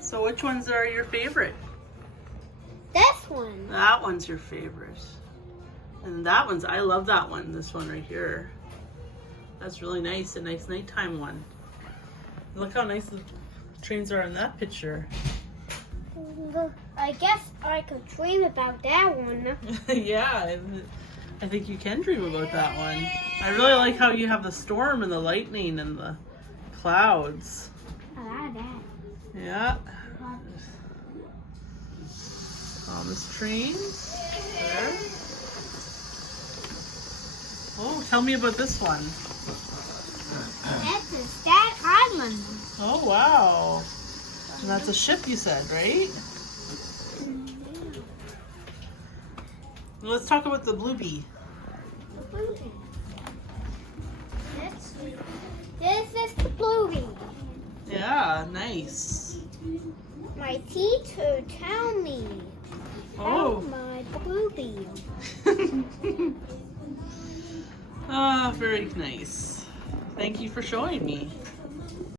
So which ones are your favorite? This one. That one's your favorite. And that one's, I love that one, this one right here. That's really nice, a nice nighttime one. Look how nice the trains are in that picture. I guess I could dream about that one. Yeah, I think you can dream about that one. I really like how you have the storm and the lightning and the clouds. I like that. Yeah. On this train. There. Oh, tell me about this one. That's a Staten Island. Oh, wow. And that's a ship you said, right? Well, let's talk about the Blue Bee. This is the Bluebee. Yeah, nice. My teacher tell me Oh. about my Bluebee. Ah, very nice. Thank you for showing me.